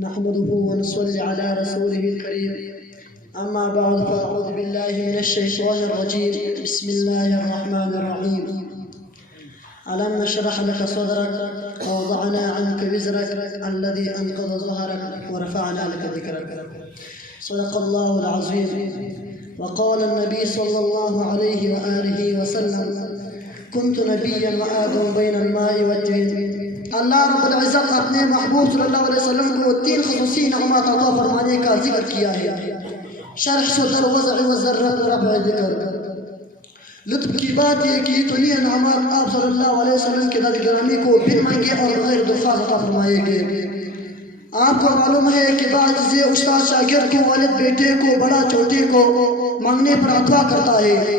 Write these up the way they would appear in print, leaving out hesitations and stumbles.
نحمده ونصلي على رسوله الكريم أما بعد فأعوذ بالله من الشيطان الرجيم بسم الله الرحمن الرحيم ألم نشرح لك صدرك ووضعنا عنك وزرك الذي أنقض ظهرك ورفعنا لك ذكرك صدق الله العظيم وقال النبي صلى الله عليه وآله وسلم كنت نبيا وآدم بين الماء والطين. اللہ رب العزت اپنے محبوب صلی اللہ علیہ وسلم کو 3 خصوصی نعمات عطا فرمانے کا ذکر کیا ہے: شرح صدر، وضع وذرت، رفع ذکر. لطف کی بات یہ کہ یہ انعامات آپ صلی اللہ علیہ وسلم کے در گرامی کو بن مانگے اور غیر دفاع عطا فرمائے گئے. آپ کو معلوم ہے کہ بعض چیزیں استاد شاگرد کو، والد بیٹے کو، بڑا چھوٹے کو مانگنے پر عطا کرتا ہے،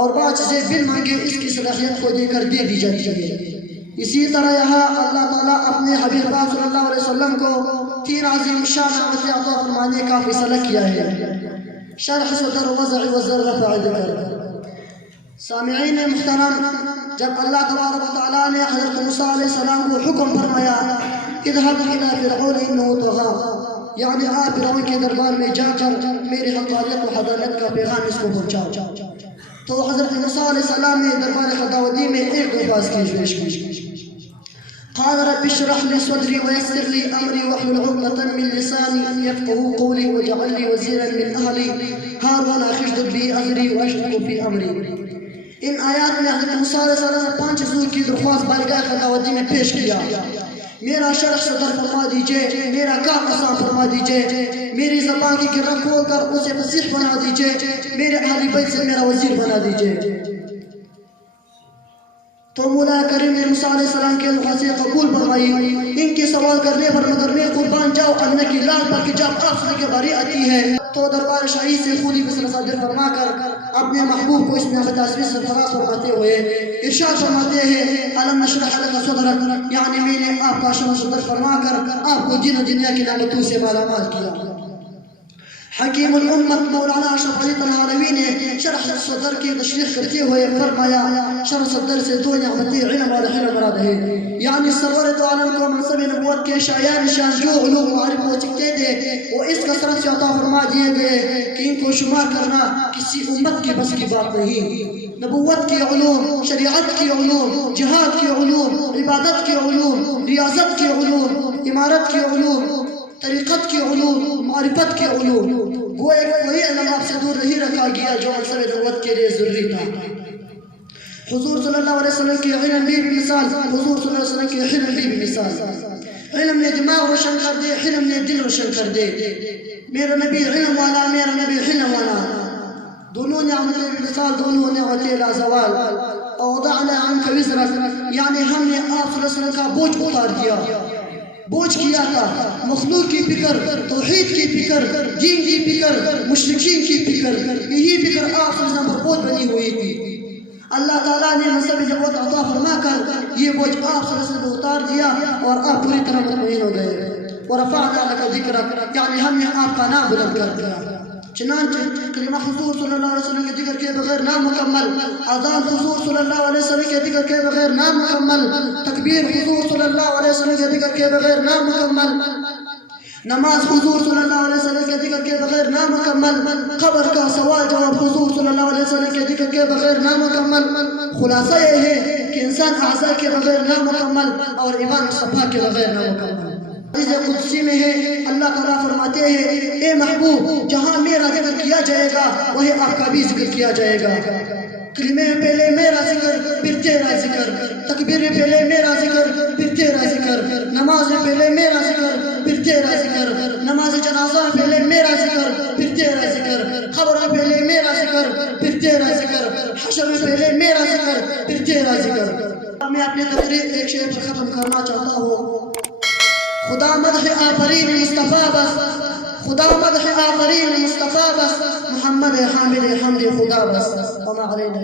اور بعض چیزیں بن مانگے اس کی صلاحیت کو دے کر دے دی جاتی ہے. اسی طرح یہاں اللہ تعالیٰ اپنے حبیب پاک صلی اللہ علیہ وسلم کو 3 عظیم شان نعمتیں عطا فرمانے کا فیصلہ کیا ہے: شرح صدر، وضع وذر، رفع ذکر. سامعین محترم، جب اللہ تبارک و تعالیٰ نے حضرت موسیٰ علیہ السلام کو حکم فرمایا اذهب الى فرعون انه طغى، یعنی آپ فرعون کے دربار میں جا کر میرے حقانیت و حدانیت کا پیغام اس کو پہنچاؤ، تو حضرت موسیٰ علیہ السلام نے دربار خداوندی میں ایک درخواست پیش کی: قال رب اشرح لي صدري ويسر لي امري واحلل عقدة من لساني يفقهوا قولي واجعل لي وزيرا من اهلي هارون اخي اشدد به امري واشركه في امري. ان آیات میں حضرت موسیٰ علیہ السلام نے 5 حضور کی درخواست بارگاہ خداوندی میں پیش کیا: میرا شرح صدر فرما دیجئے، میرا کام آسان فرما دیجئے، میری زبان کی گرہ کھول کر اسے فصیح بنا دیجئے، میرے اہل بیت سے میرا وزیر بنا دیجئے. تو مولا کریم نے موسیٰ علیہ السلام کے درخواست قبول فرمائی. ان کے سوال کرنے پر مگر میں قربان جاؤ اللہ کی لال پر کہ جب آپ سے باری آتی ہے تو دربار شاہی سے خودی بسر صادر فرما کر اپنے محبوب کو اس نعمت عظیم سے فراز فرماتے ہوئے ارشاد فرماتے ہیں: الم نشرح لک صدرک، یعنی میں نے آپ کا شرح صدر فرما کر آپ کو دین و دنیا کی نعمتوں سے مالا مال کیا. حکیم الامت مولانا اشرف علی تنہاوی نے شرح صدر کی تشریح کرتے ہوئے فرمایا: شرح صدر سے 2 نعمتیں علم اور حلم مراد ہے، یعنی سرور دو عالم کو منصب نبوت کے شایان نشان جو علوم و معارف ہو سکتے تھے وہ اس کثرت سے عطا فرما دیے گئے کہ ان کو شمار کرنا کسی امت کی بس کی بات نہیں. نبوت کے علوم، شریعت کے علوم، جہاد کے علوم، عبادت کے علوم، ریاضت کے علوم، امارت کے علوم، طریقت کے علوم، معرفت کے علوم، گویا وہی علم آپ سے دور نہیں رکھا گیا جو عنصر ضرورت کے لیے ضروری تھا. حضور صلی اللہ علیہ وسلم کی علم بھی مثال، حضور صلی اللہ علیہ وسلم کی حلم بھی مثال. علم نے دماغ روشن کر دے، حلم نے دل روشن کر دے. میرا نبی علم والا، میرا نبی حلم والا، دونوں نعمتیں مثال، دونوں نعمتیں لازوال. ووضعنا عنك وزرك، یعنی ہم نے آپ صلی اللہ علیہ وسلم کا بوجھ اتار دیا. بوجھ کیا تھا مخلوق کی فکر، توحید کی فکر، دین کی فکر، مشرکین کی فکر، یہی فکر آپ صلی اللہ علیہ وسلم پر بوجھ بنی ہوئی تھی. اللہ تعالیٰ نے منصب نبوت عطا فرما کر یہ بوجھ آپ صلی اللہ علیہ وسلم کو اتار دیا اور آپ پوری طرح مطمئن ہو گئے. ورفعنا لك ذکرک، یعنی ہم نے آپ کا نام بلند کر دیا. چنانچہ کلمہ حضور صلی اللہ علیہ وسلم کے ذکر کے بغیر نامکمل، اذان حضور صلی اللہ علیہ وسلم کے ذکر کے بغیر نامکمل، تکبیر حضور صلی اللہ علیہ وسلم کے ذکر کے بغیر نامکمل، نماز حضور صلی اللہ علیہ وسلم کے ذکر کے بغیر نامکمل، قبر کا سوال جواب حضور صلی اللہ علیہ وسلم کے ذکر کے بغیر نامکمل. خلاصہ یہ ہے کہ انسان اعضاء کے بغیر نامکمل اور ایمان صفا کے بغیر نامکمل. حدیث قدسی میں ہے اللہ تعالیٰ فرماتے ہیں: اے محبوب، جہاں میرا ذکر کیا جائے گا وہیں آپ کا بھی ذکر کیا جائے گا. کلمے میں پہلے میرا ذکر پھر تیرا ذکر، تکبیر میں پہلے میرا ذکر پھر تیرا ذکر، نماز میں پہلے میرا ذکر پھر تیرا ذکر، نماز جنازہ میں پہلے میرا ذکر پھر تیرا ذکر، قبر میں پہلے میرا ذکر پھر تیرا ذکر، حشر میں پہلے میرا ذکر پھر تیرا ذکر. میں اپنی تقریر ایک شعر پر ختم کرنا چاہتا ہوں: خدا مدح آفرین مصطفیٰ بس، خدا مدح آفرین مصطفیٰ بس، محمد حامد حمد خدا بس، وما علینا